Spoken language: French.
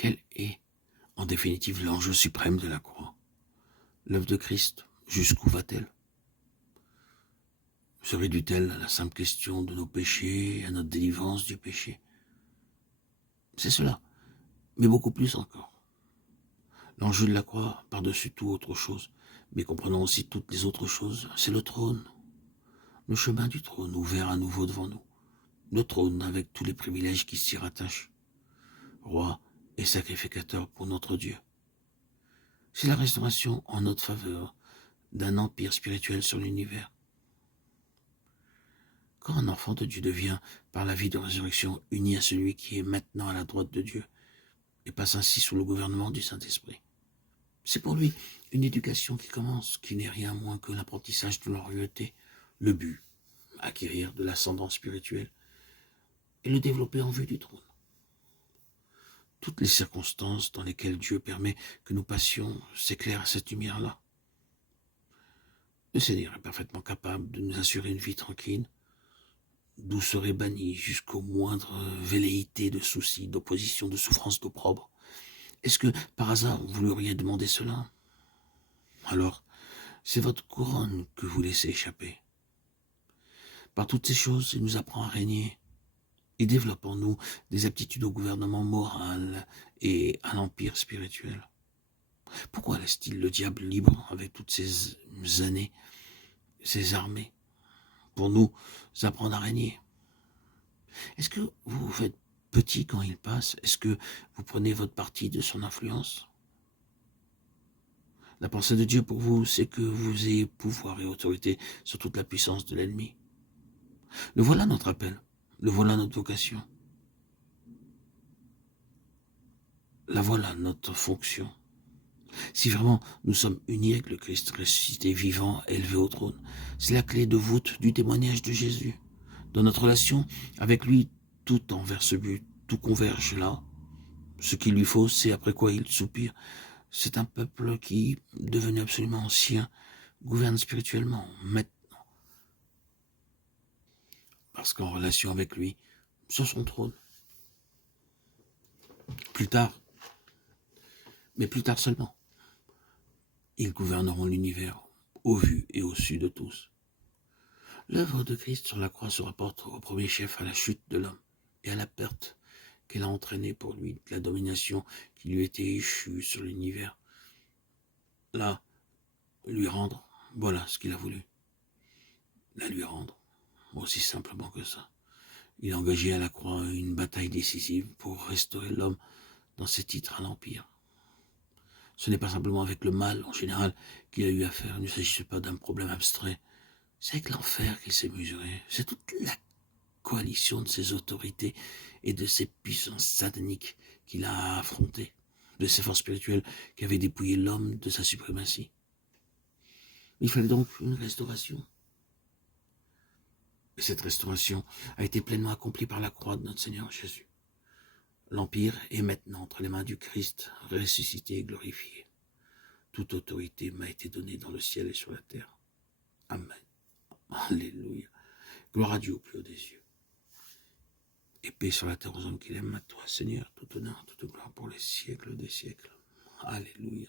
Quel est, en définitive, l'enjeu suprême de la croix? L'œuvre de Christ, jusqu'où va-t-elle? Se réduit-elle à la simple question de nos péchés, à notre délivrance du péché? C'est cela, mais beaucoup plus encore. L'enjeu de la croix, par-dessus tout autre chose, mais comprenant aussi toutes les autres choses, c'est le trône. Le chemin du trône ouvert à nouveau devant nous. Le trône avec tous les privilèges qui s'y rattachent. Roi et sacrificateur pour notre Dieu. C'est la restauration en notre faveur d'un empire spirituel sur l'univers. Quand un enfant de Dieu devient, par la vie de résurrection, uni à celui qui est maintenant à la droite de Dieu, et passe ainsi sous le gouvernement du Saint-Esprit, c'est pour lui une éducation qui commence, qui n'est rien moins que l'apprentissage de la royauté, le but, acquérir de l'ascendant spirituel, et le développer en vue du trône. Toutes les circonstances dans lesquelles Dieu permet que nous passions s'éclairent à cette lumière-là. Le Seigneur est parfaitement capable de nous assurer une vie tranquille, d'où serait banni jusqu'aux moindres velléités de soucis, d'opposition, de souffrance, d'opprobre. Est-ce que, par hasard, vous lui auriez demandé cela? Alors, c'est votre couronne que vous laissez échapper. Par toutes ces choses, il nous apprend à régner. Il développe en nous des aptitudes au gouvernement moral et à l'empire spirituel. Pourquoi laisse-t-il le diable libre avec toutes ces années, ces armées, pour nous apprendre à régner? Est-ce que vous vous faites petit quand il passe? Est-ce que vous prenez votre parti de son influence? La pensée de Dieu pour vous, c'est que vous ayez pouvoir et autorité sur toute la puissance de l'ennemi. Le voilà notre appel, le voilà notre vocation. La voilà notre fonction. Si vraiment nous sommes unis avec le Christ ressuscité, vivant, élevé au trône, c'est la clé de voûte du témoignage de Jésus. Dans notre relation avec lui, tout tend vers ce but, tout converge là. Ce qu'il lui faut, c'est après quoi il soupire. C'est un peuple qui, devenu absolument ancien, gouverne spirituellement, maintenant. Parce qu'en relation avec lui, sur son trône. Plus tard, mais plus tard seulement, ils gouverneront l'univers, au vu et au su de tous. L'œuvre de Christ sur la croix se rapporte au premier chef à la chute de l'homme et à la perte qu'elle a entraînée pour lui, de la domination qui lui était échue sur l'univers. Là, lui rendre, voilà ce qu'il a voulu. La lui rendre, aussi simplement que ça. Il a engagé à la croix une bataille décisive pour restaurer l'homme dans ses titres à l'Empire. Ce n'est pas simplement avec le mal, en général, qu'il a eu affaire. Il ne s'agissait pas d'un problème abstrait. C'est avec l'enfer qu'il s'est mesuré. C'est toute la coalition de ses autorités et de ses puissances sataniques qu'il a affrontées, de ses forces spirituelles qui avaient dépouillé l'homme de sa suprématie. Il fallait donc une restauration. Et cette restauration a été pleinement accomplie par la croix de notre Seigneur Jésus. L'Empire est maintenant entre les mains du Christ, ressuscité et glorifié. Toute autorité m'a été donnée dans le ciel et sur la terre. Amen. Alléluia. Gloire à Dieu au plus haut des cieux. Et paix sur la terre aux hommes qu'il aime, à toi, Seigneur, tout honneur, toute gloire pour les siècles des siècles. Alléluia.